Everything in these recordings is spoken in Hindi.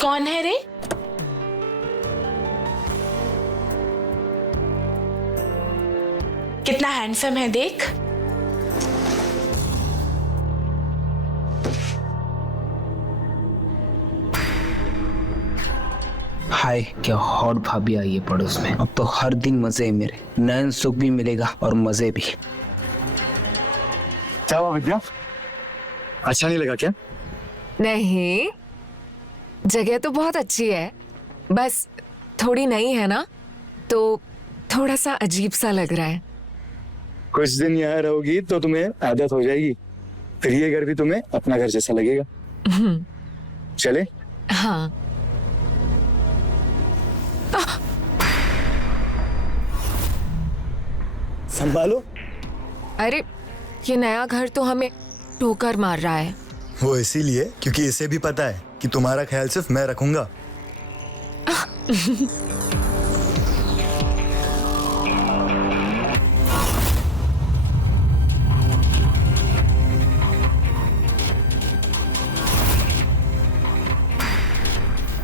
कौन है रे? कितना हैंडसम है देख। हाय, क्या हॉट भाभी आई है पड़ोस में। अब तो हर दिन मजे है मेरे, नयन सुख भी मिलेगा और मजे भी। क्या हुआ विद्या, अच्छा नहीं लगा क्या? नहीं, जगह तो बहुत अच्छी है, बस थोड़ी नई है ना, तो थोड़ा सा अजीब सा लग रहा है। कुछ दिन यहाँ रहोगी तो तुम्हें आदत हो जाएगी, फिर ये घर भी तुम्हें अपना घर जैसा लगेगा। चले? हाँ। संभालो। अरे, ये नया घर तो हमें ठोकर मार रहा है। वो इसीलिए क्योंकि इसे भी पता है कि तुम्हारा ख्याल सिर्फ मैं रखूंगा।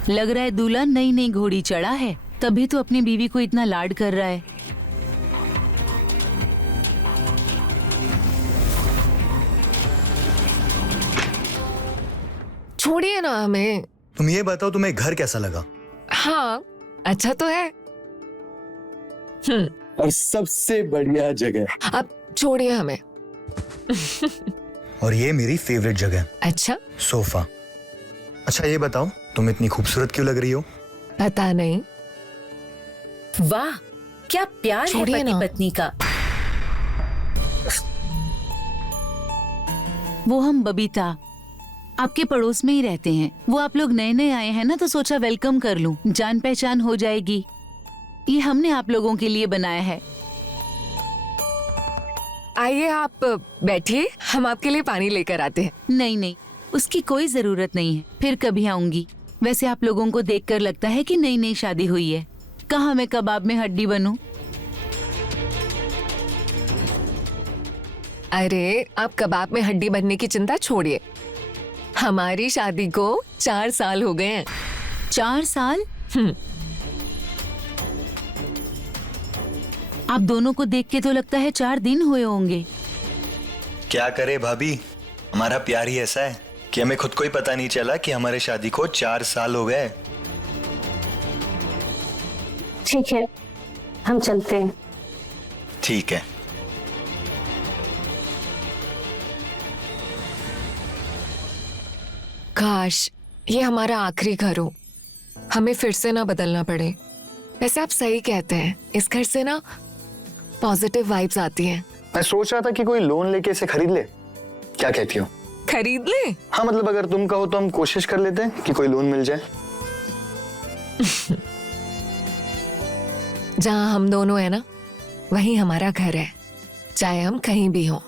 लग रहा है दूल्हा नई नई घोड़ी चढ़ा है, तभी तो अपनी बीवी को इतना लाड कर रहा है। छोड़िए ना हमें। तुम ये बताओ तुम्हें घर कैसा लगा? हाँ, अच्छा तो है। और सबसे बढ़िया जगह। अब छोड़िए हमें। और ये मेरी फेवरेट जगह, अच्छा, सोफा। अच्छा ये बताओ, तुम इतनी खूबसूरत क्यों लग रही हो? पता नहीं। वाह, क्या प्यार है छोड़िए पति ना। पत्नी का। वो हम बबीता आपके पड़ोस में ही रहते हैं। वो आप लोग नए नए आए हैं ना, तो सोचा वेलकम कर लूं, जान पहचान हो जाएगी। ये हमने आप लोगों के लिए बनाया है। आइए आप बैठिए, हम आपके लिए पानी लेकर आते हैं। नहीं नहीं, उसकी कोई जरूरत नहीं है, फिर कभी आऊंगी। वैसे आप लोगों को देखकर लगता है कि नई नई शादी हुई है। कहाँ मैं कबाब में हड्डी बनूं? अरे, आप कबाब में हड्डी बनने की चिंता छोड़िए। हमारी शादी को 4 साल हो गए हैं। 4 साल? आप दोनों को देख के तो लगता है 4 दिन हुए होंगे। क्या करे भाभी, हमारा प्यार ही ऐसा है कि हमें खुद को ही पता नहीं चला कि हमारे शादी को 4 साल हो गए। ठीक है, हम चलते हैं। ठीक है। काश ये हमारा आखिरी घर हो, हमें फिर से ना बदलना पड़े। वैसे आप सही कहते हैं, इस घर से ना पॉजिटिव वाइब्स आती हैं। मैं सोच रहा था कि कोई लोन लेके इसे खरीद ले, क्या कहती हो? खरीद ले? हाँ मतलब अगर तुम कहो तो हम कोशिश कर लेते हैं कि कोई लोन मिल जाए। जहाँ हम दोनों है ना, वहीं हमारा घर है, चाहे हम कहीं भी हों।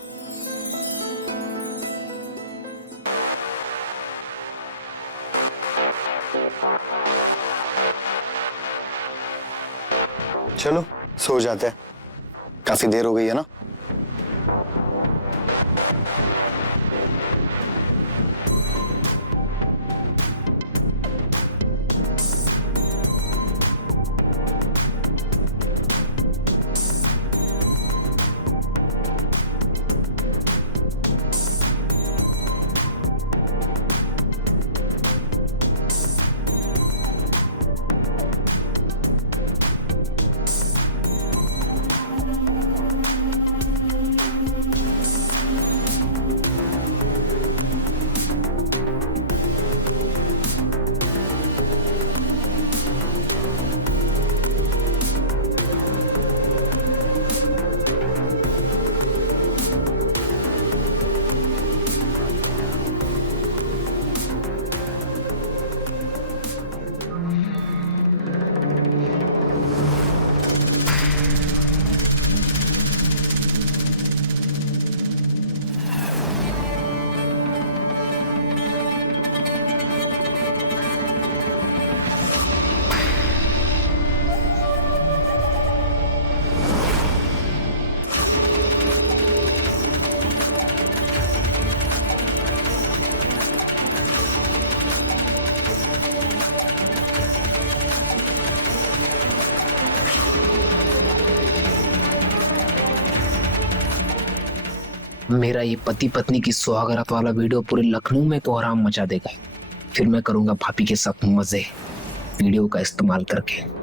चलो सो जाते हैं, काफी देर हो गई है ना। मेरा ये पति पत्नी की सुहागरात वाला वीडियो पूरे लखनऊ में तो आराम मचा देगा। फिर मैं करूंगा भाभी के साथ मजे वीडियो का इस्तेमाल करके।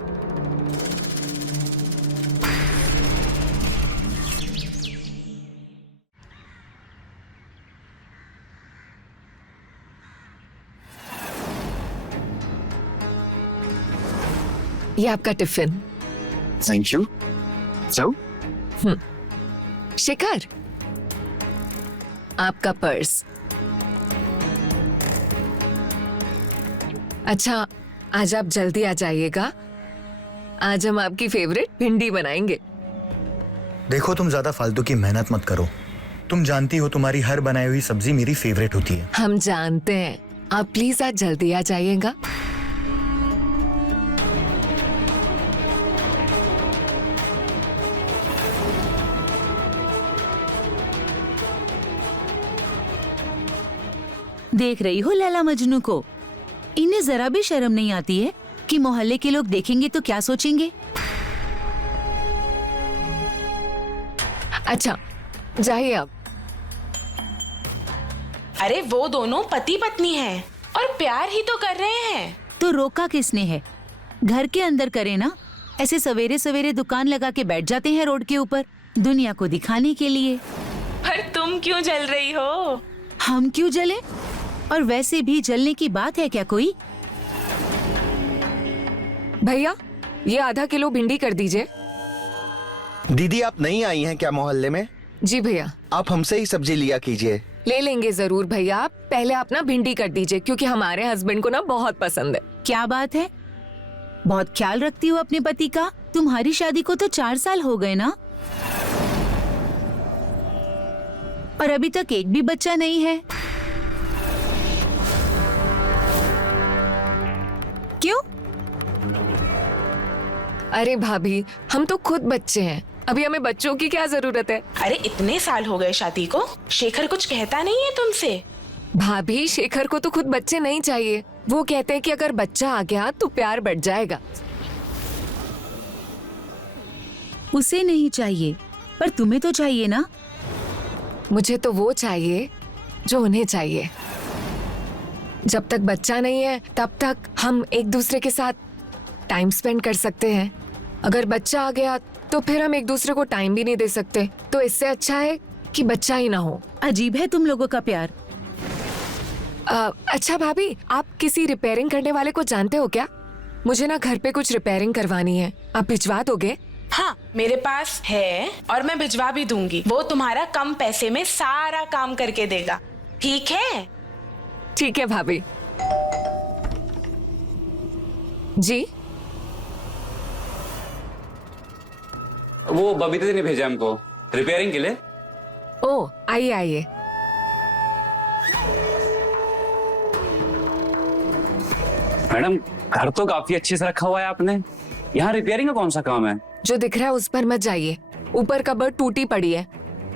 ये आपका टिफिन। Thank you. जाओ। शिखर, आपका पर्स। अच्छा, आज आप जल्दी आ जाइएगा। आज हम आपकी फेवरेट भिंडी बनाएंगे। देखो, तुम ज्यादा फालतू की मेहनत मत करो। तुम जानती हो तुम्हारी हर बनाई हुई सब्जी मेरी फेवरेट होती है। हम जानते हैं, आप प्लीज आज जल्दी आ जाइएगा। देख रही हो लैला मजनू को? इन्हें जरा भी शर्म नहीं आती है कि मोहल्ले के लोग देखेंगे तो क्या सोचेंगे। अच्छा, जाइए आप। अरे वो दोनों पति पत्नी हैं और प्यार ही तो कर रहे हैं। तो रोका किसने है? घर के अंदर करे ना। ऐसे सवेरे सवेरे दुकान लगा के बैठ जाते हैं रोड के ऊपर, दुनिया को दिखाने के लिए। पर तुम क्यों जल रही हो? हम क्यों जले? और वैसे भी जलने की बात है क्या कोई? भैया, ये आधा किलो भिंडी कर दीजिए। दीदी, आप नई आई हैं क्या मोहल्ले में? जी भैया। आप हमसे ही सब्जी लिया कीजिए। ले लेंगे जरूर भैया। आप पहले आप ना भिंडी कर दीजिए, क्योंकि हमारे हस्बैंड को ना बहुत पसंद है। क्या बात है? बहुत ख्याल रखती हो अपने पति का। तुम्हारी शादी को तो 4 साल हो गए ना, और अभी तक एक भी बच्चा नहीं है। क्यों? अरे भाभी, हम तो खुद बच्चे हैं, अभी हमें बच्चों की क्या जरूरत है? अरे इतने साल हो गए शादी को, शेखर कुछ कहता नहीं है तुमसे? भाभी, शेखर को तो खुद बच्चे नहीं चाहिए। वो कहते हैं कि अगर बच्चा आ गया तो प्यार बढ़ जाएगा। उसे नहीं चाहिए, पर तुम्हें तो चाहिए ना। मुझे तो वो चाहिए जो उन्हें चाहिए। जब तक बच्चा नहीं है तब तक हम एक दूसरे के साथ टाइम स्पेंड कर सकते हैं। अगर बच्चा आ गया तो फिर हम एक दूसरे को टाइम भी नहीं दे सकते। तो इससे अच्छा है कि बच्चा ही ना हो। अजीब है तुम लोगों का प्यार। अच्छा भाभी, आप किसी रिपेयरिंग करने वाले को जानते हो क्या? मुझे ना घर पे कुछ रिपेयरिंग करवानी है, आप भिजवा दोगे? हाँ, मेरे पास है और मैं भिजवा भी दूंगी। वो तुम्हारा कम पैसे में सारा काम करके देगा। ठीक है? ठीक है भाभी जी। वो बबीता ने भेजा हमको रिपेयरिंग के लिए। ओ, आइए आइए। मैडम, घर तो काफी अच्छे से रखा हुआ है आपने, यहाँ रिपेयरिंग का कौन सा काम है? जो दिख रहा है उस पर मत जाइए। ऊपर कबर्ड टूटी पड़ी है,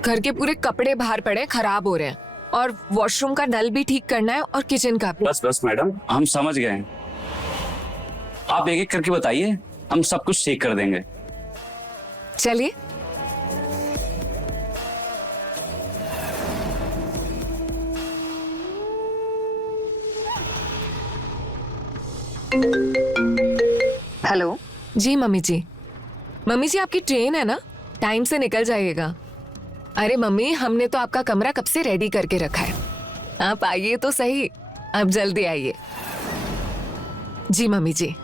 घर के पूरे कपड़े बाहर पड़े खराब हो रहे हैं, और वॉशरूम का नल भी ठीक करना है और किचन का भी। बस बस मैडम, हम समझ गए हैं। आप एक एक करके बताइए, हम सब कुछ ठीक कर देंगे। चलिए। हेलो जी मम्मी जी। मम्मी जी, आपकी ट्रेन है ना, टाइम से निकल जाइएगा। अरे मम्मी, हमने तो आपका कमरा कब से रेडी करके रखा है, आप आइए तो सही। आप जल्दी आइए। जी मम्मी जी।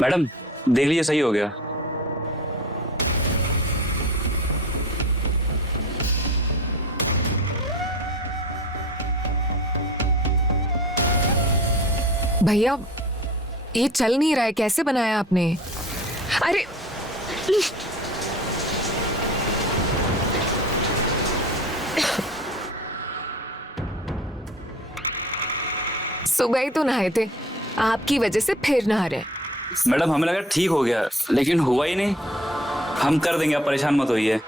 मैडम, देख लीजिए, सही हो गया। भैया, ये चल नहीं रहा है, कैसे बनाया आपने? अरे सुबह ही तो नहाए थे, आपकी वजह से फिर नहा रहे। मैडम, हमें लगा ठीक हो गया, लेकिन हुआ ही नहीं। हम कर देंगे, आप परेशान मत होइए।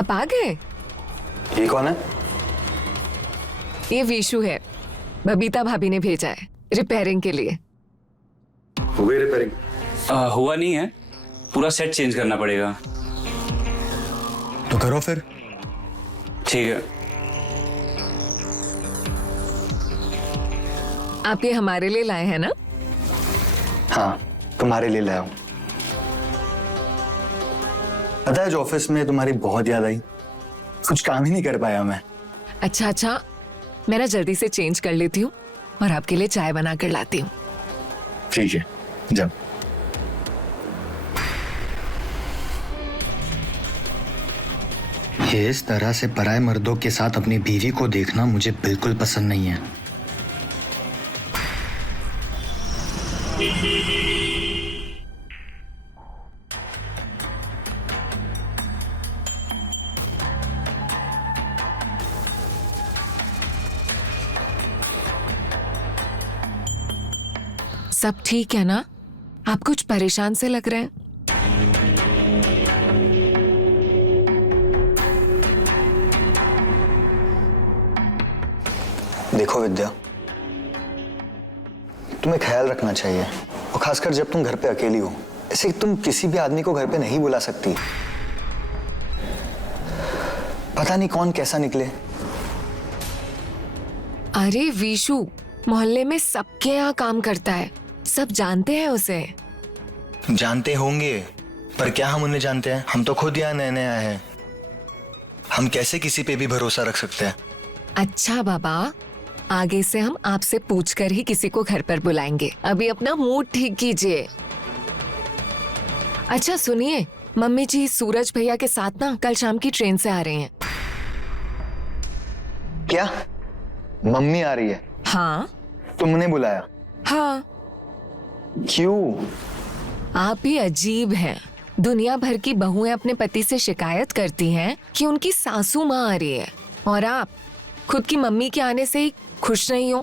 आप आ गए? ये कौन है? ये विशु है, बबीता भाभी ने भेजा है रिपेयरिंग के लिए। हो गई रिपेयरिंग? हुआ नहीं है, पूरा सेट चेंज करना पड़ेगा। तो करो फिर। ठीक है। आप ये हमारे लिए लाए हैं ना? हाँ, तुम्हारे लिए लाया हूँ। पता है, जो ऑफिस में तुम्हारी बहुत याद आई, कुछ काम ही नहीं कर पाया मैं। अच्छा, मैं ना जल्दी से चेंज कर लेती हूँ और आपके लिए चाय बना कर लाती हूँ। ठीक है, जब। ये इस तरह से पराये मर्दों के साथ अपनी बीवी को देखना मुझे बिल्कुल पसंद नहीं है। सब ठीक है ना? आप कुछ परेशान से लग रहे हैं। देखो विद्या, तुम्हें ख्याल रखना चाहिए, और खासकर जब तुम घर पे अकेली हो। ऐसे तुम किसी भी आदमी को घर पे नहीं बुला सकती। पता नहीं कौन कैसा निकले। अरे विशु मोहल्ले में सबके यहाँ काम करता है, सब जानते हैं उसे। जानते होंगे, पर क्या हम उन्हें जानते हैं? हम तो खुद यहाँ नए नए आए हैं। हम कैसे किसी पे भी भरोसा रख सकते हैं? अच्छा बाबा, आगे से हम आपसे पूछकर ही किसी को घर पर बुलाएंगे। अभी अपना मूड ठीक कीजिए। अच्छा सुनिए, मम्मी जी सूरज भैया के साथ ना कल शाम की ट्रेन से आ रहे हैं। क्या? मम्मी आ रही है? हाँ। तुमने बुलाया? हाँ। क्यों? आप ही अजीब हैं। दुनिया भर की बहुएं अपने पति से शिकायत करती हैं कि उनकी सासू माँ आ रही है, और आप खुद की मम्मी के आने से ही खुश नहीं हो।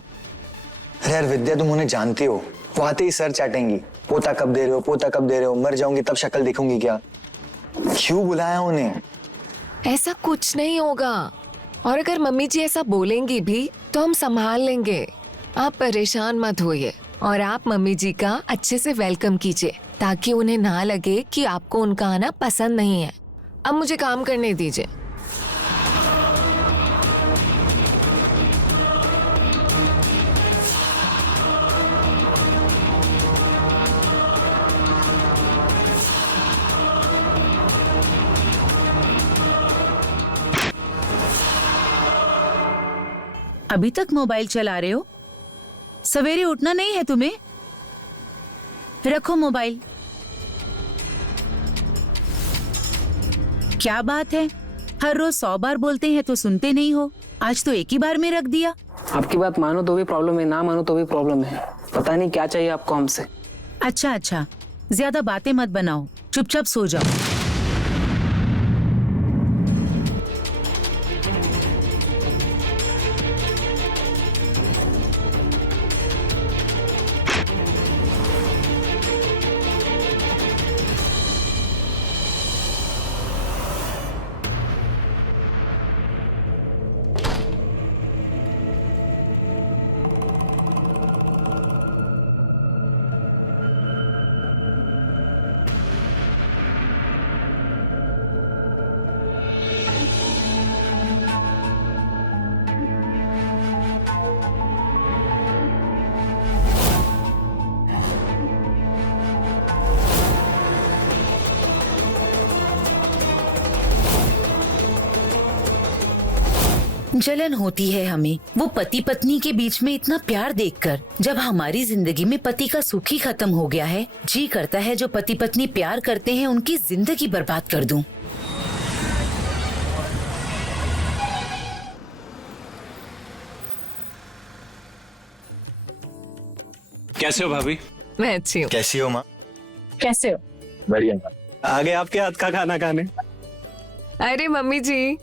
अरे यार विद्या, तुम उन्हें जानती हो, वो आते ही सर चाटेंगी। पोता कब दे रहे हो, पोता कब दे रहे हो, मर जाऊंगी तब शक्ल दिखूंगी क्या? क्यों बुलाया उन्हें? ऐसा कुछ नहीं होगा, और अगर मम्मी जी ऐसा बोलेंगी भी तो हम संभाल लेंगे। आप परेशान मत होइए, और आप मम्मी जी का अच्छे से वेलकम कीजिए, ताकि उन्हें ना लगे कि आपको उनका आना पसंद नहीं है। अब मुझे काम करने दीजिए। अभी तक मोबाइल चला रहे हो? सवेरे उठना नहीं है तुम्हें? रखो मोबाइल। क्या बात है, हर रोज 100 बार बोलते हैं तो सुनते नहीं हो। आज तो एक ही बार में रख दिया। आपकी बात मानो तो भी प्रॉब्लम है, ना मानो तो भी प्रॉब्लम है। पता नहीं क्या चाहिए आपको हमसे। अच्छा, ज्यादा बातें मत बनाओ, चुपचाप सो जाओ। जलन होती है हमें वो पति पत्नी के बीच में इतना प्यार देखकर। जब हमारी जिंदगी में पति का सुख ही खत्म हो गया है, जी करता है जो पति पत्नी प्यार करते हैं उनकी जिंदगी बर्बाद कर दूं। कैसे हो भाभी? मैं अच्छी हूँ। कैसी हो माँ? कैसे हो? बढ़िया। आ गए आपके हाथ का खाना खाने। अरे मम्मी जी,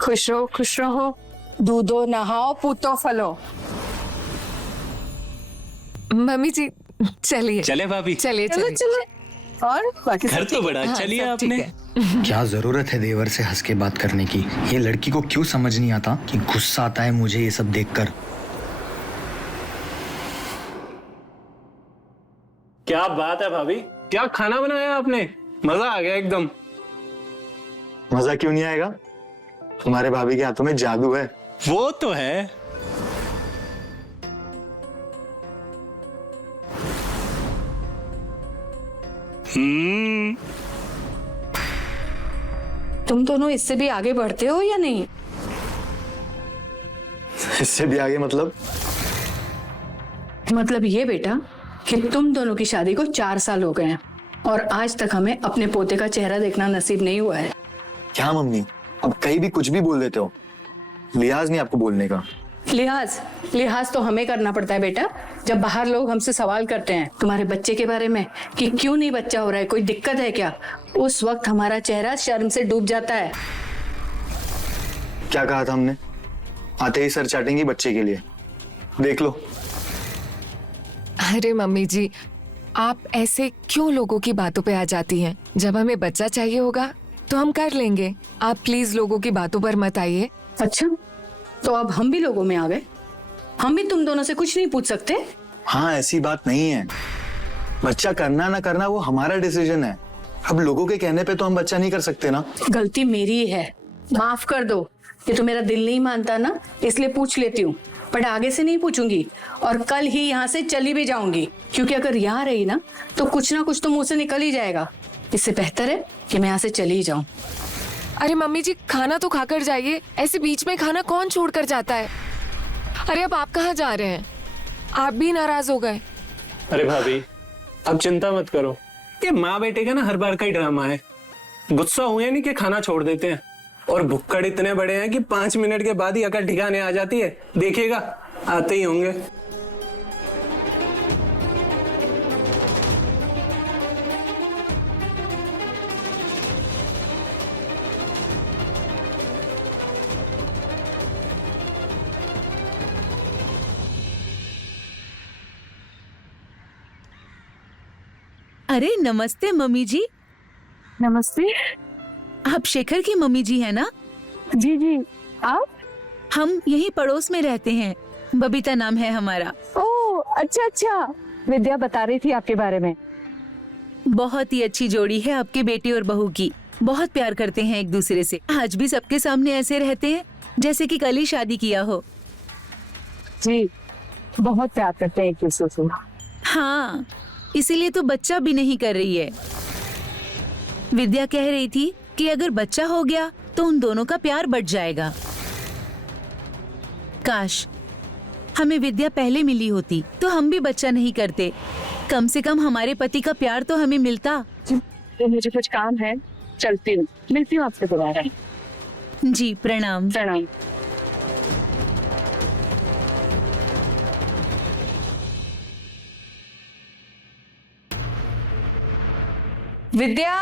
खुश रहो, दूधो नहाओ, पूतो फलो। मम्मी जी चलिए। चले भाभी? चलिए चलो चलिए। और बाकी घर तो बड़ा अच्छा लिया सब ठीक आपने। है। क्या जरूरत है देवर से हंस के बात करने की? ये लड़की को क्यों समझ नहीं आता कि गुस्सा आता है मुझे ये सब देखकर। क्या बात है भाभी, क्या खाना बनाया आपने, मजा आ गया एकदम। मजा क्यों नहीं आएगा? हमारे भाभी के हाथों में जादू है। वो तो है। तुम दोनों इससे भी आगे बढ़ते हो या नहीं? इससे भी आगे मतलब ये बेटा कि तुम दोनों की शादी को 4 साल हो गए हैं और आज तक हमें अपने पोते का चेहरा देखना नसीब नहीं हुआ है। क्या मम्मी, अब कहीं भी कुछ भी बोल देते हो, लिहाज नहीं आपको बोलने का। लिहाज तो हमें करना पड़ता है बेटा, जब बाहर लोग हमसे सवाल करते हैं तुम्हारे बच्चे के बारे में कि क्यों नहीं बच्चा हो रहा है, कोई दिक्कत है क्या, उस वक्त हमारा चेहरा शर्म से डूब जाता है। क्या कहा था हमने? आते ही सर चाटेंगी बच्चे के लिए, देख लो। अरे मम्मी जी, आप ऐसे क्यों लोगों की बातों पे आ जाती हैं? जब हमें बच्चा चाहिए होगा तो हम कर लेंगे, आप प्लीज लोगों की बातों पर मत आइए। अच्छा, तो अब हम भी लोगों में आ गए, हम भी तुम दोनों से कुछ नहीं पूछ सकते? हाँ, ऐसी बात नहीं है। बच्चा करना ना करना वो हमारा डिसीजन है। अब लोगों के कहने पे तो हम बच्चा नहीं कर सकते ना। गलती मेरी है, माफ कर दो। ये तो मेरा दिल नहीं मानता ना, इसलिए पूछ लेती हूँ, बट आगे से नहीं पूछूंगी और कल ही यहाँ से चली भी जाऊंगी, क्योंकि अगर यहाँ रही ना तो कुछ ना कुछ तो मुंह से निकल ही जाएगा। इससे बेहतर है कि मैं यहाँ से चली ही जाऊं। अरे मम्मी जी, खाना तो खाकर जाइए, ऐसे बीच में खाना कौन छोड़ कर जाता है? अरे अब आप कहाँ जा रहे हैं? आप भी नाराज हो गए। अरे भाभी, अब चिंता मत करो, ये माँ बेटे का ना हर बार का ही ड्रामा है। गुस्सा हुए नहीं कि खाना छोड़ देते हैं, और भुक्कड़ इतने बड़े हैं कि 5 मिनट के बाद ही अकल ठिकाने आ जाती है। देखिएगा, आते ही होंगे। अरे नमस्ते मम्मी जी। नमस्ते। आप शेखर की मम्मी जी है ना? जी जी, आप? हम यही पड़ोस में रहते हैं, बबीता नाम है हमारा। ओह अच्छा अच्छा, विद्या बता रही थी आपके बारे में। बहुत ही अच्छी जोड़ी है आपके बेटे और बहू की, बहुत प्यार करते हैं एक दूसरे से। आज भी सबके सामने ऐसे रहते हैं जैसे कि कल ही शादी किया हो। जी, बहुत प्यार करते हैं एक दूसरे से। हाँ, इसीलिए तो बच्चा भी नहीं कर रही है। विद्या कह रही थी कि अगर बच्चा हो गया तो उन दोनों का प्यार बढ़ जाएगा। काश हमें विद्या पहले मिली होती तो हम भी बच्चा नहीं करते, कम से कम हमारे पति का प्यार तो हमें मिलता। तो मुझे कुछ काम है, चलती हूँ, मिलती हूँ आपसे दोबारा। जी प्रणाम। प्रणाम। विद्या,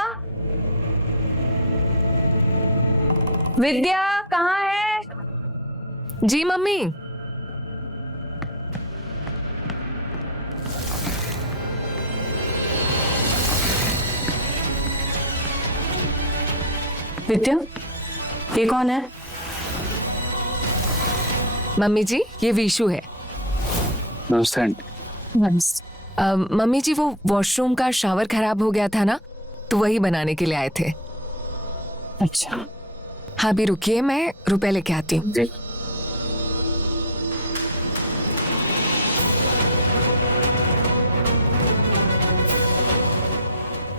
विद्या कहाँ है? जी मम्मी। विद्या, ये कौन है? मम्मी जी, ये विशु है। नमस्ते। मम्मी जी, वो वॉशरूम का शावर खराब हो गया था ना, तो वही बनाने के लिए आए थे। अच्छा, हाँ भी रुकिए, मैं रुपए लेके आती हूँ।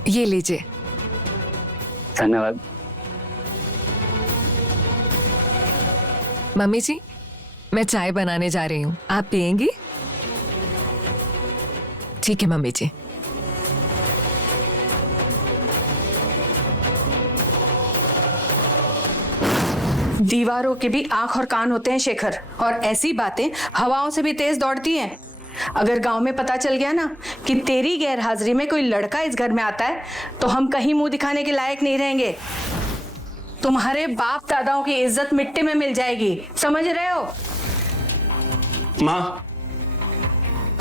ये लीजिए। धन्यवाद। मम्मी जी, मैं चाय बनाने जा रही हूँ, आप पियेंगी? ठीक है मम्मी जी। दीवारों के भी आंख और कान होते हैं शेखर, और ऐसी बातें हवाओं से भी तेज दौड़ती हैं। अगर गांव में पता चल गया ना कि तेरी गैर हाजिरी में कोई लड़का इस घर में आता है तो हम कहीं मुंह दिखाने के लायक नहीं रहेंगे। तुम्हारे बाप दादाओं की इज्जत मिट्टी में मिल जाएगी, समझ रहे हो? माँ,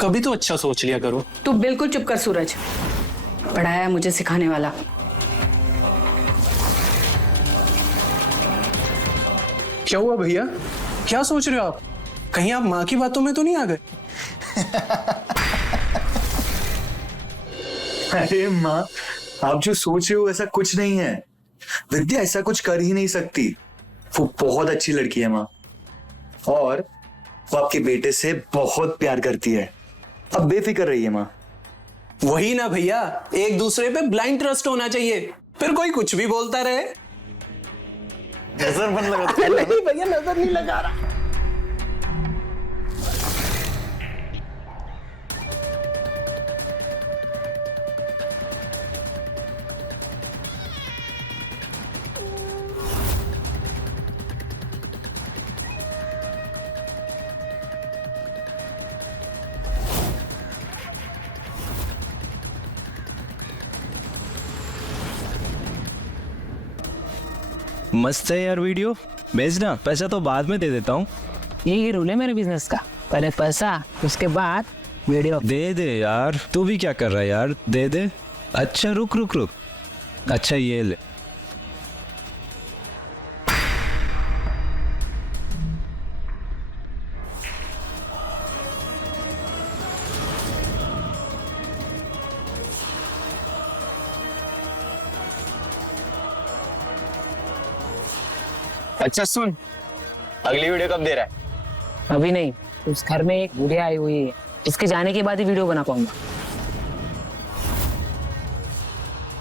कभी तो अच्छा सोच लिया करो। तू बिल्कुल चुप कर सूरज, पढ़ाया मुझे सिखाने वाला। क्या हुआ भैया? क्या सोच रहे हो आप? कहीं आप माँ की बातों में तो नहीं आ गए? अरे माँ, आप जो सोच रहे हो ऐसा कुछ नहीं है। विद्या ऐसा कुछ कर ही नहीं सकती। वो बहुत अच्छी लड़की है माँ, और वो आपके बेटे से बहुत प्यार करती है। अब बेफिक्र रहिए माँ। वही ना भैया, एक दूसरे पे ब्लाइंड ट्रस्ट होना चाहिए, फिर कोई कुछ भी बोलता रहे। नजर बंद लगा। नहीं भैया, नजर नहीं लगा रहा। मस्त है यार वीडियो, भेजना। पैसा तो बाद में दे देता हूँ। यही रूल है मेरे बिजनेस का, पहले पैसा उसके बाद वीडियो। दे दे यार, तू भी क्या कर रहा है यार, दे दे। अच्छा रुक रुक रुक, अच्छा ये ले। अच्छा सुन, अगली वीडियो कब दे रहा है? अभी नहीं, उस घर में एक बुढ़िया आई हुई है, इसके जाने के बाद ही वीडियो बना पाऊंगा।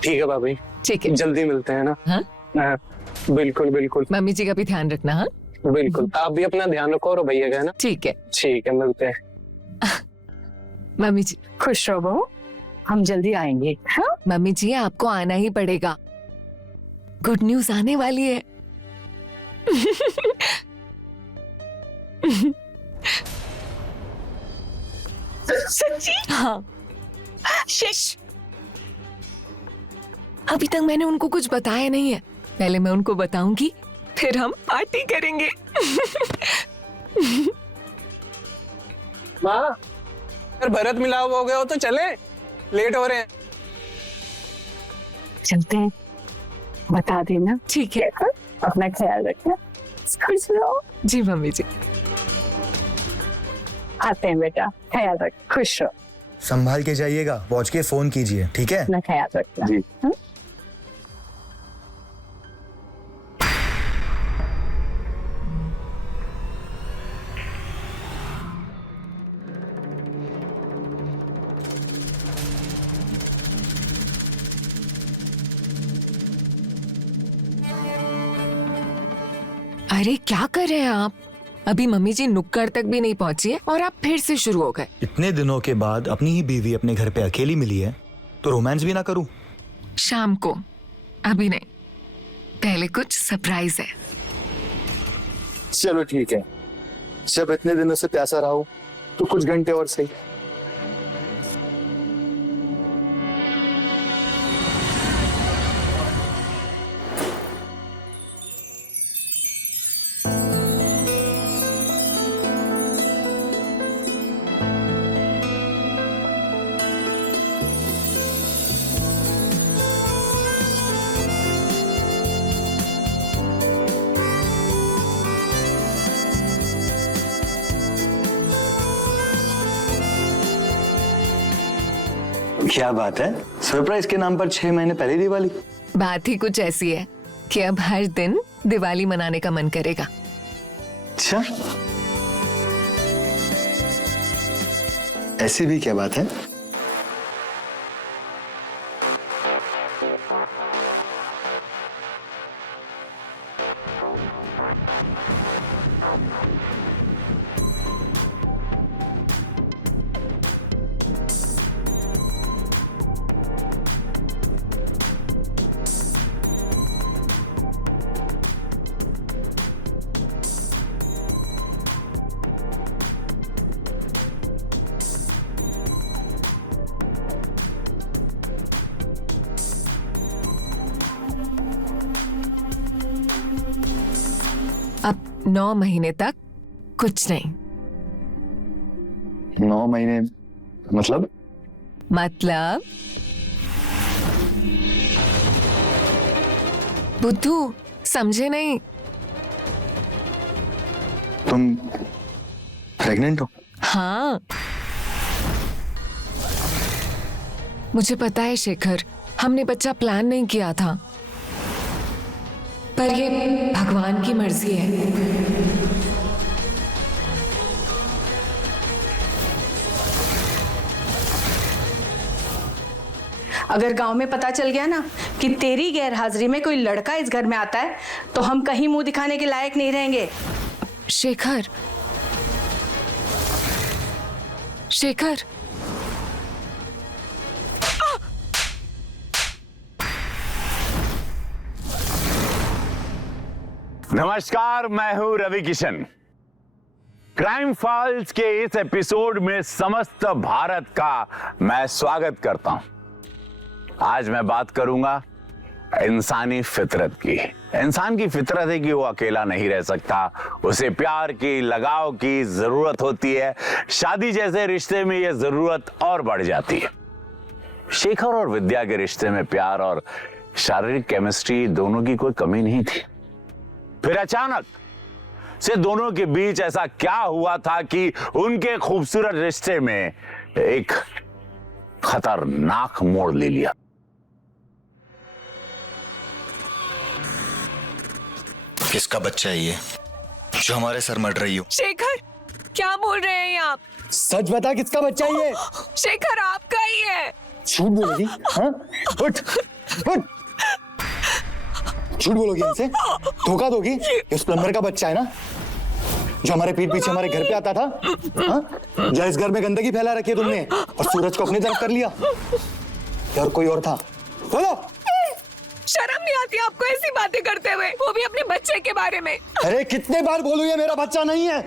ठीक है भाभी, ठीक है, जल्दी मिलते हैं ना। हाँ? हाँ, बिल्कुल बिल्कुल मम्मी जी का भी ध्यान रखना। हाँ बिल्कुल, आप भी अपना ध्यान रखो और भैया का ना। ठीक है। ठीक है, मिलते हैं। मम्मी जी खुश रहो बहू, हम जल्दी आएंगे। हाँ? मम्मी जी आपको आना ही पड़ेगा, गुड न्यूज आने वाली है। सच्ची? हाँ, शिश, अभी तक मैंने उनको कुछ बताया नहीं है, पहले मैं उनको बताऊंगी, फिर हम पार्टी करेंगे। माँ, अगर भरत मिलाप हो गया हो तो चले, लेट हो रहे हैं। चलते हैं, बता देना। ठीक है, अपना ख्याल रखना, खुश रहो। जी मम्मी जी। आते हैं बेटा, ख्याल रख, खुश रहो, संभाल के जाइएगा, पहुंच के फोन कीजिए, ठीक है? अपना ख्याल रखना जी। हाँ? अरे क्या कर रहे हैं आप? अभी मम्मी जी नुक्कड़ तक भी नहीं पहुंची है और आप फिर से शुरू हो गए। इतने दिनों के बाद अपनी ही बीवी अपने घर पे अकेली मिली है, तो रोमांस भी ना करूं? शाम को, अभी नहीं, पहले कुछ सरप्राइज है। चलो ठीक है, जब इतने दिनों से प्यासा रहा हूं, तो कुछ घंटे और सही। क्या बात है, सरप्राइज के नाम पर 6 महीने पहले दिवाली। बात ही कुछ ऐसी है कि अब हर दिन दिवाली मनाने का मन करेगा। अच्छा, ऐसी भी क्या बात है? अब 9 महीने तक कुछ नहीं। 9 महीने मतलब? मतलब बुद्धू, समझे नहीं? तुम प्रेग्नेंट हो? हाँ, मुझे पता है शेखर, हमने बच्चा प्लान नहीं किया था, पर ये भगवान की मर्जी है। अगर गांव में पता चल गया ना कि तेरी गैर हाजिरी में कोई लड़का इस घर में आता है तो हम कहीं मुंह दिखाने के लायक नहीं रहेंगे। शेखर, शेखर, नमस्कार, मैं हूं रवि किशन। क्राइम फाइल्स के इस एपिसोड में समस्त भारत का मैं स्वागत करता हूं। आज मैं बात करूंगा इंसानी फितरत की। इंसान की फितरत है कि वो अकेला नहीं रह सकता, उसे प्यार की, लगाव की जरूरत होती है। शादी जैसे रिश्ते में ये जरूरत और बढ़ जाती है। शेखर और विद्या के रिश्ते में प्यार और शारीरिक केमिस्ट्री दोनों की कोई कमी नहीं थी। फिर अचानक से दोनों के बीच ऐसा क्या हुआ था कि उनके खूबसूरत रिश्ते में एक खतरनाक मोड़ ले लिया। किसका बच्चा है ये जो हमारे सर मर रही हो? शेखर, क्या बोल रहे हैं आप? सच बता, किसका बच्चा है ये? शेखर, आपका ही है। झूठ बोलोगी? हाँ? उठ, उठ। झूठ बोलोगी इनसे? धोखा दोगी? इस प्लम्बर का बच्चा है ना, जो हमारे पीठ पीछे हमारे घर पे आता था? हाँ? या इस घर में गंदगी फैला रखी है तुमने और सूरज को अपनी तरफ कर लिया? या और कोई और था? बोलो। शर्म नहीं आती आपको ऐसी बातें करते हुए, वो भी अपने बच्चे के बारे में? अरे कितने बार बोलूं, ये मेरा बच्चा नहीं है।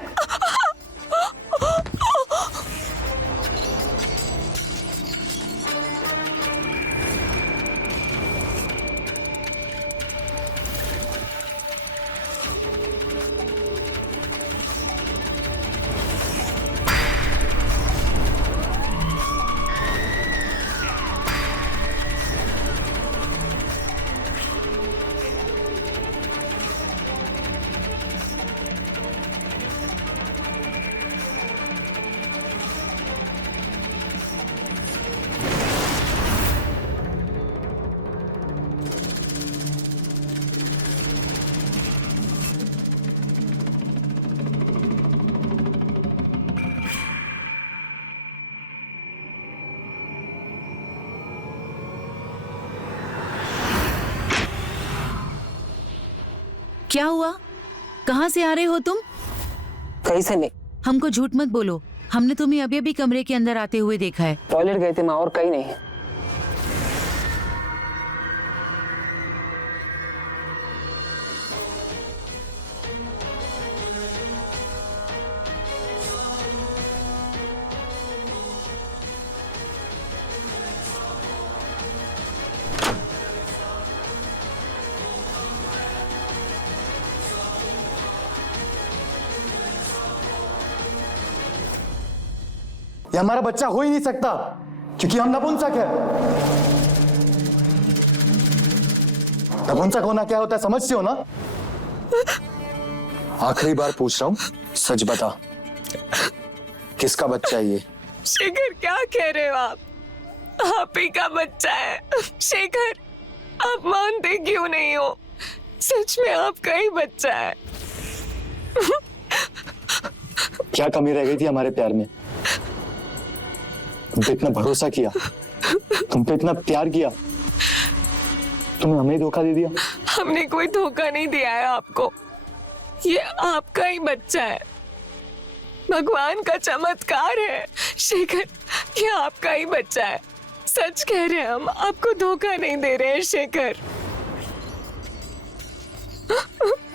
क्या हुआ? कहाँ से आ रहे हो तुम? कहीं से नहीं। हमको झूठ मत बोलो, हमने तुम्हें अभी अभी कमरे के अंदर आते हुए देखा है। टॉयलेट गए थे माँ, और कहीं नहीं। ये हमारा बच्चा हो ही नहीं सकता क्योंकि हम नपुंसक है। नपुंसक होना क्या होता है समझते हो ना? आखिरी बार पूछ रहा हूं, सच बता, किसका बच्चा है ये? शेखर, क्या कह रहे हो आप? आप ही का बच्चा है। शेखर, आप मानते क्यों नहीं हो? सच में आपका ही बच्चा है। क्या कमी रह गई थी हमारे प्यार में? तुम पे इतना भरोसा किया, तुम पे इतना प्यार किया, तुमने हमें धोखा दे दिया। हमने कोई धोखा नहीं दिया है आपको, ये आपका ही बच्चा है। भगवान का चमत्कार है शेखर, ये आपका ही बच्चा है। सच कह रहे हैं हम, आपको धोखा नहीं दे रहे हैं शेखर।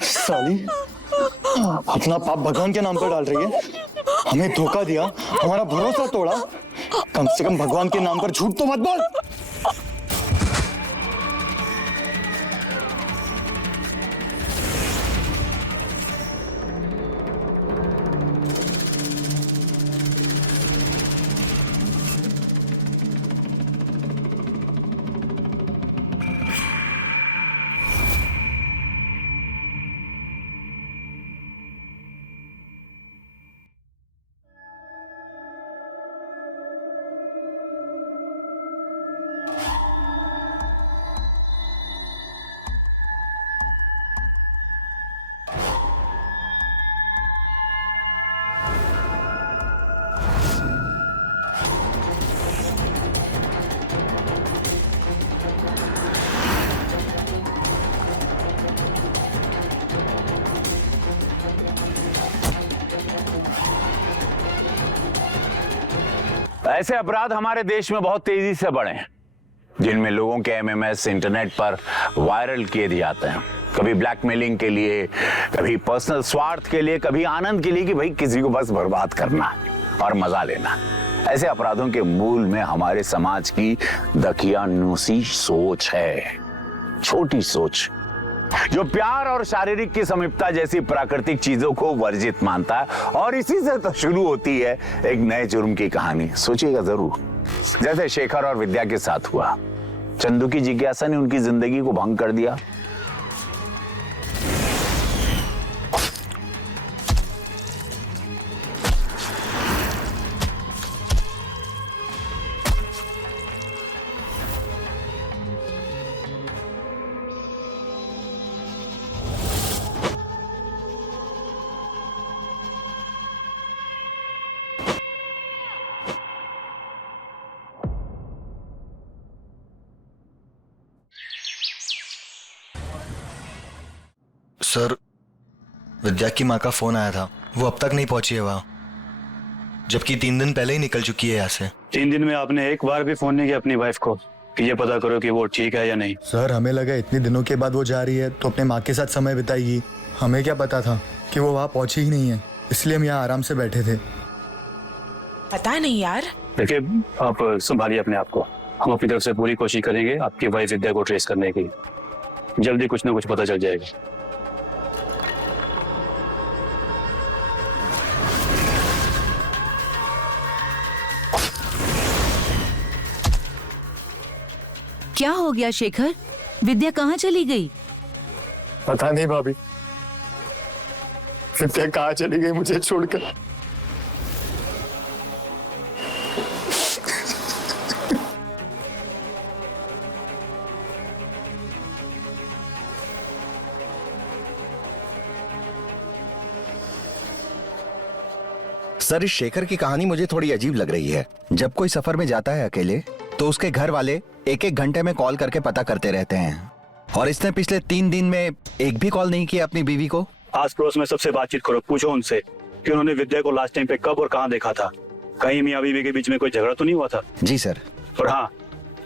साली, अपना पाप भगवान के नाम पर डाल रही है। हमें धोखा दिया, हमारा भरोसा तोड़ा, कम से कम भगवान के नाम पर झूठ तो मत बोल। ऐसे अपराध हमारे देश में बहुत तेजी से बढ़े हैं, जिनमें लोगों के एमएमएस इंटरनेट पर वायरल किए जाते हैं। कभी ब्लैकमेलिंग के लिए, कभी पर्सनल स्वार्थ के लिए, कभी आनंद के लिए कि भाई किसी को बस बर्बाद करना और मजा लेना। ऐसे अपराधों के मूल में हमारे समाज की दकियानूसी सोच है, छोटी सोच, जो प्यार और शारीरिक की समीपता जैसी प्राकृतिक चीजों को वर्जित मानता है। और इसी से तो शुरू होती है एक नए जुर्म की कहानी। सोचिएगा जरूर, जैसे शेखर और विद्या के साथ हुआ। चंदू की जिज्ञासा ने उनकी जिंदगी को भंग कर दिया। सर, विद्या की माँ का फोन आया था, वो अब तक नहीं पहुंची है वहाँ, जबकि 3 दिन पहले ही निकल चुकी है यहाँ से। 3 दिन में आपने एक बार भी फोन नहीं किया अपनी वाइफ को कि ये पता करो कि वो ठीक है या नहीं? सर, हमें लगा इतने दिनों के बाद वो जा रही है तो अपने माँ के साथ समय बिताएगी। हमें क्या पता था कि वो वहाँ पहुंची ही नहीं है, इसलिए हम यहाँ आराम से बैठे थे। पता नहीं यार। देखिए, आप संभालिए अपने आप को। हम अपनी तरफ से पूरी कोशिश करेंगे आपकी वाइफ विद्या को ट्रेस करने की। जल्दी कुछ ना कुछ पता चल जाएगा। क्या हो गया शेखर? विद्या कहाँ चली गई? पता नहीं भाभी, विद्या कहाँ चली गई मुझे छोड़कर। सर, इस शेखर की कहानी मुझे थोड़ी अजीब लग रही है। जब कोई सफर में जाता है अकेले तो उसके घर वाले 1-1 घंटे में कॉल करके पता करते रहते हैं, और इसने पिछले 3 दिन में एक भी कॉल नहीं किया अपनी बीवी को। आस पड़ोस में सबसे बातचीत करो, पूछो उनसे कि उन्होंने विद्या को लास्ट टाइम पे कब और कहाँ देखा था। कहीं मियाँ बीवी के बीच में कोई झगड़ा तो नहीं हुआ था? जी सर। और हाँ,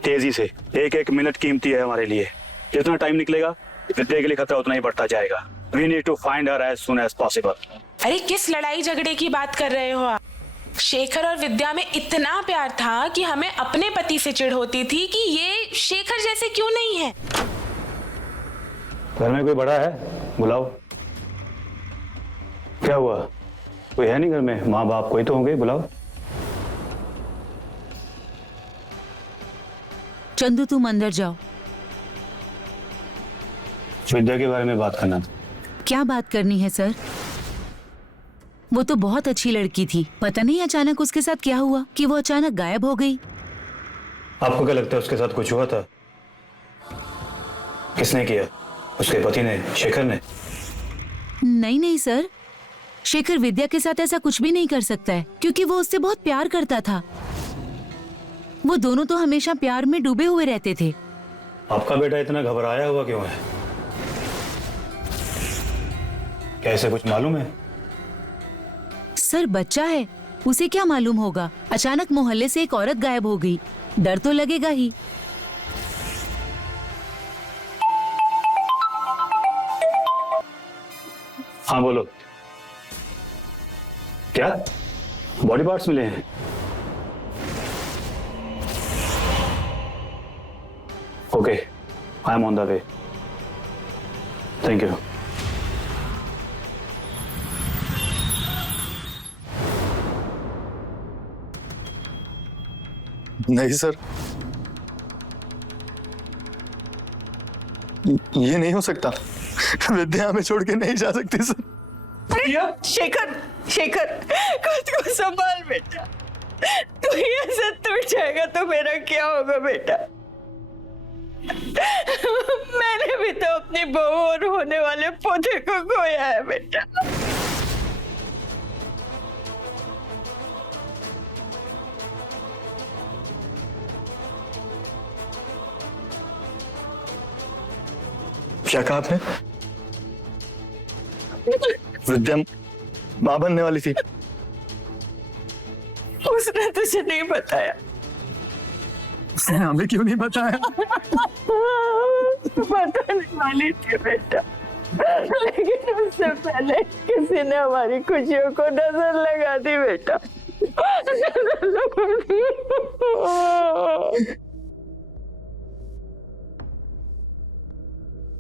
तेजी से, 1-1 मिनट कीमती है हमारे लिए। जितना टाइम निकलेगा विद्या के लिए खतरा उतना ही बढ़ता जाएगा। We need to find her as soon as possible. अरे किस लड़ाई झगड़े की बात कर रहे हो आप? शेखर और विद्या में इतना प्यार था कि हमें अपने पति से चिढ़ होती थी कि ये शेखर जैसे क्यों नहीं है। घर में कोई बड़ा है? बुलाओ। क्या हुआ? कोई है नहीं घर में? माँ बाप कोई तो होंगे, बुलाओ। चंदू, तुम अंदर जाओ। विद्या के बारे में बात करना था। क्या बात करनी है सर? वो तो बहुत अच्छी लड़की थी। पता नहीं अचानक उसके साथ क्या हुआ कि वो अचानक गायब हो गई। आपको क्या लगता है उसके साथ कुछ हुआ था? किसने किया? उसके पति ने, शेखर ने? नहीं नहीं सर, शेखर विद्या के साथ ऐसा कुछ भी नहीं कर सकता है, क्योंकि वो उससे बहुत प्यार करता था। वो दोनों तो हमेशा प्यार में डूबे हुए रहते थे। आपका बेटा इतना घबराया हुआ क्यों है? क्या ऐसे कुछ मालूम है? सर, बच्चा है, उसे क्या मालूम होगा। अचानक मोहल्ले से एक औरत गायब हो गई, डर तो लगेगा ही। हाँ बोलो। क्या बॉडी पार्ट्स मिले हैं? Okay, I am on the way. Thank you. नहीं सर, ये नहीं हो सकता। विद्या हमें छोड़ के नहीं जा सकती सर। शेखर, शेखर, खुद को संभाल बेटा। तू ये सब टूट जाएगा तो मेरा क्या होगा बेटा? मैंने भी तो अपनी बहू और होने वाले पोते को खोया है बेटा। क्या कहा आपने? विद्या मां बनने वाली थी। उसने तुझे उसे नहीं बताया? उसने हमें क्यों नहीं बताया? बताने वाली थी बेटा, लेकिन उससे पहले किसी ने हमारी खुशियों को नजर लगा दी बेटा।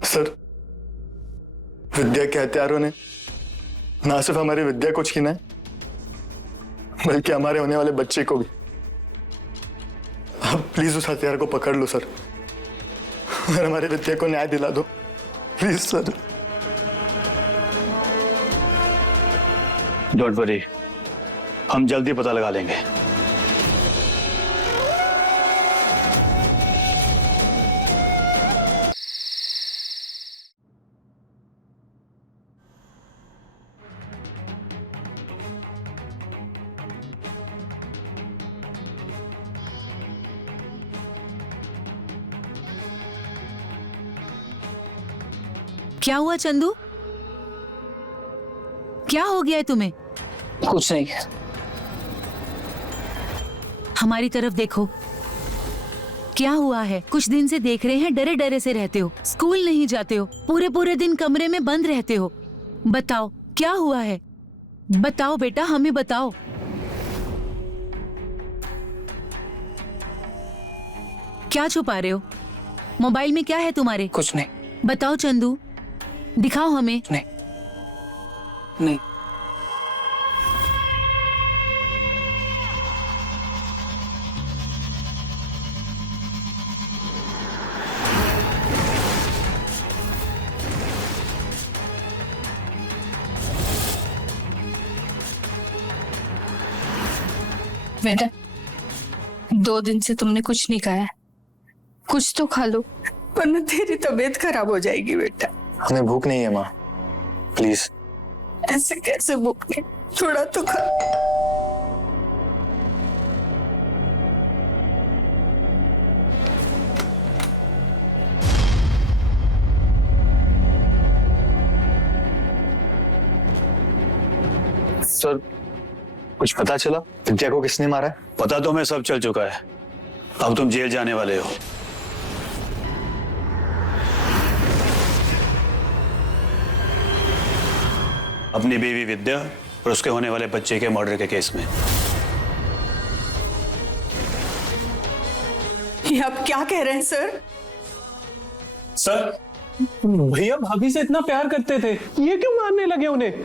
सर, विद्या के हत्यारों ने ना सिर्फ हमारी विद्या को छीना है, बल्कि हमारे होने वाले बच्चे को भी। आप प्लीज उस हथियार को पकड़ लो सर, और हमारी विद्या को न्याय दिला दो, प्लीज सर। डोंट वरी, हम जल्दी पता लगा लेंगे। क्या हुआ चंदू? क्या हो गया है तुम्हें? कुछ नहीं। हमारी तरफ देखो, क्या हुआ है? कुछ दिन से देख रहे हैं डरे डरे से रहते हो, स्कूल नहीं जाते हो, पूरे पूरे दिन कमरे में बंद रहते हो। बताओ क्या हुआ है? बताओ बेटा, हमें बताओ। क्या छुपा रहे हो? मोबाइल में क्या है तुम्हारे? कुछ नहीं। बताओ चंदू, दिखाओ हमें। नहीं नहीं। बेटा, 2 दिन से तुमने कुछ नहीं खाया, कुछ तो खा लो, वरना तेरी तबीयत खराब हो जाएगी बेटा। हमें भूख नहीं है माँ, प्लीज। ऐसे कैसे भूख नहीं? थोड़ा तो खा। सर, कुछ पता चला विद्या को किसने मारा है? पता तो हमें सब चल चुका है। अब तुम जेल जाने वाले हो। अपनी बीवी विद्या और उसके होने वाले बच्चे के मर्डर के केस में। ये आप क्या कह रहे हैं सर? सर, भैया भाभी से इतना प्यार करते थे, ये क्यों मारने लगे उन्हें?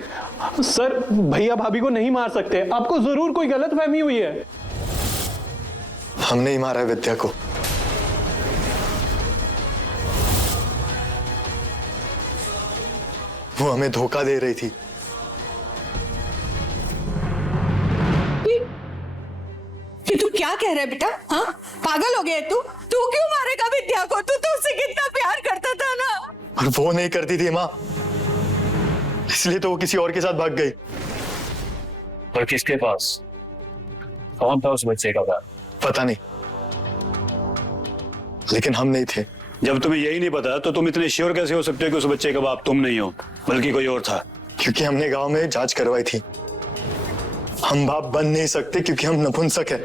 सर, भैया भाभी को नहीं मार सकते, आपको जरूर कोई गलतफहमी हुई है। हमने ही मारा है विद्या को। वो हमें धोखा दे रही थी। ये तू क्या कह रहा है बेटा? हाँ, पागल हो गया तू? तू क्यों मारेगा विद्या को? तू तो उससे कितना प्यार करता था ना। और वो नहीं करती थी माँ, इसलिए तो वो किसी और के साथ भाग गई। और किसके पास? कौन था उस बच्चे का बाप? पता नहीं, लेकिन हम नहीं थे। जब तुम्हें यही नहीं पता तो तुम इतने श्योर कैसे हो सकते हो कि उस बच्चे का बाप तुम नहीं हो बल्कि कोई और था? क्योंकि हमने गांव में जांच करवाई थी। हम बाप बन नहीं सकते क्योंकि हम नपुंसक हैं।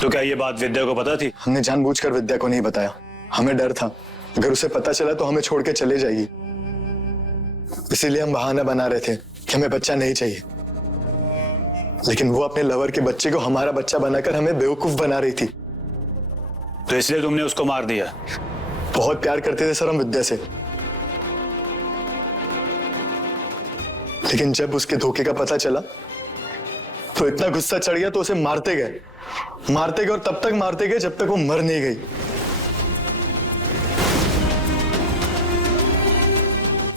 तो क्या ये बात विद्या को पता थी? हमने जानबूझकर विद्या को नहीं बताया, हमें डर था अगर उसे पता चला तो हमें छोड़ के चले जाएगी। इसीलिए हम बहाना बना रहे थे कि हमें बच्चा नहीं चाहिए, लेकिन वो अपने लवर के बच्चे को हमारा बच्चा बनाकर हमें बेवकूफ बना रही थी। तो इसलिए तुमने उसको मार दिया? बहुत प्यार करते थे सर हम विद्या से, लेकिन जब उसके धोखे का पता चला तो इतना गुस्सा चढ़ गया तो उसे मारते गए और तब तक मारते गए जब तक वो मर नहीं गई।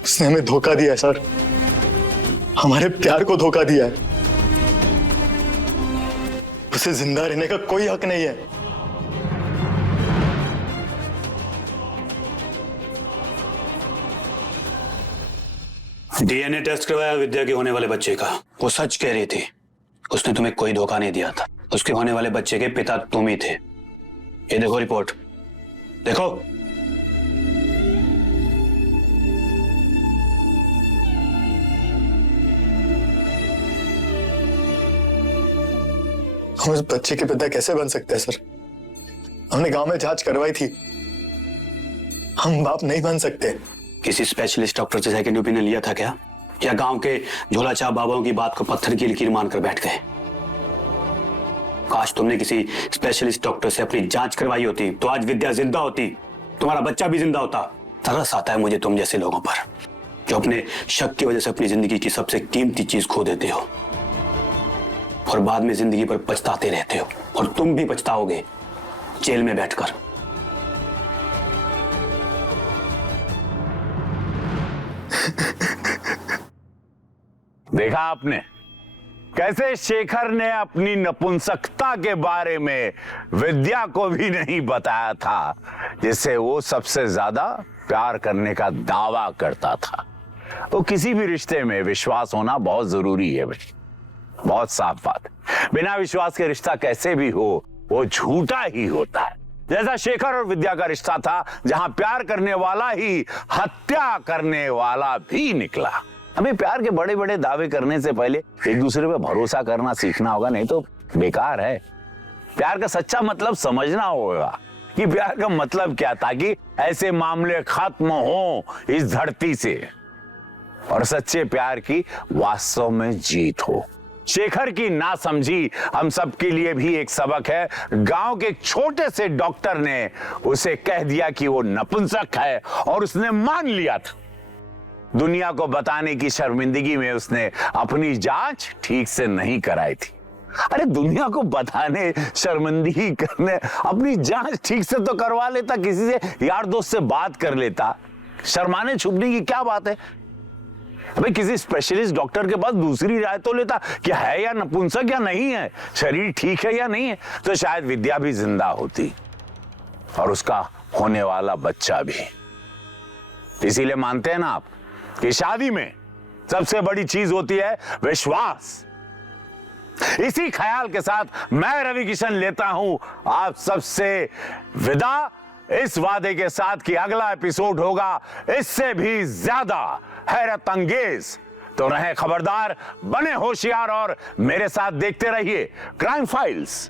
उसने हमें धोखा दिया है सर, हमारे प्यार को धोखा दिया है। उसे जिंदा रहने का कोई हक नहीं है। डीएनए टेस्ट करवाया विद्या के होने वाले बच्चे का, वो सच कह रही थी। उसने तुम्हें कोई धोखा नहीं दिया था। उसके होने वाले बच्चे के पिता तुम ही थे। ये देखो रिपोर्ट, देखो। हम इस बच्चे के पिता कैसे बन सकते हैं सर? हमने गांव में जांच करवाई थी, हम बाप नहीं बन सकते। किसी स्पेशलिस्ट डॉक्टर से सेकंड ओपिनियन लिया था क्या, या गांव के झोला छाप बाबाओं की बात को पत्थर की लकीर मानकर बैठ गए? काश तुमने किसी स्पेशलिस्ट डॉक्टर से अपनी जांच करवाई होती तो आज विद्या जिंदा होती, तुम्हारा बच्चा भी जिंदा होता। तरस आता है मुझे तुम जैसे लोगों पर, जो अपने शक की वजह से अपनी जिंदगी की सबसे कीमती चीज खो देते हो और बाद में जिंदगी पर पछताते रहते हो। और तुम भी पछताओगे जेल में बैठकर। देखा आपने कैसे शेखर ने अपनी नपुंसकता के बारे में विद्या को भी नहीं बताया था, जिससे वो सबसे ज्यादा प्यार करने का दावा करता था। तो किसी भी रिश्ते में विश्वास होना बहुत जरूरी है भाई, बहुत साफ बात। बिना विश्वास के रिश्ता कैसे भी हो वो झूठा ही होता है। जैसा शेखर और विद्या का रिश्ता था, जहां प्यार करने वाला ही हत्या करने वाला भी निकला। हमें प्यार के बड़े बड़े दावे करने से पहले एक दूसरे पे भरोसा करना सीखना होगा, नहीं तो बेकार है। प्यार का सच्चा मतलब समझना होगा कि प्यार का मतलब क्या, ताकि ऐसे मामले खत्म हो इस धरती से और सच्चे प्यार की वास्तव में जीत हो। शेखर की नासमझी हम सबके लिए भी एक सबक है। गांव के एक छोटे से डॉक्टर ने उसे कह दिया कि वो नपुंसक है और उसने मान लिया था। दुनिया को बताने की शर्मिंदगी में उसने अपनी जांच ठीक से नहीं कराई थी। अरे दुनिया को बताने, शर्मिंदगी करने, अपनी जांच ठीक से तो करवा लेता, किसी से यार दोस्त से बात कर लेता। शर्माने छुपने की क्या बात है? अबे किसी स्पेशलिस्ट डॉक्टर के पास दूसरी राय तो लेता कि है या नपुंसक या नहीं है, शरीर ठीक है या नहीं है, तो शायद विद्या भी जिंदा होती और उसका होने वाला बच्चा भी। इसीलिए मानते हैं ना आप कि शादी में सबसे बड़ी चीज होती है विश्वास। इसी ख्याल के साथ मैं रवि किशन लेता हूं आप सबसे विदा, इस वादे के साथ कि अगला एपिसोड होगा इससे भी ज्यादा हैरत अंगेज। तो रहे खबरदार, बने होशियार और मेरे साथ देखते रहिए क्राइम फाइल्स।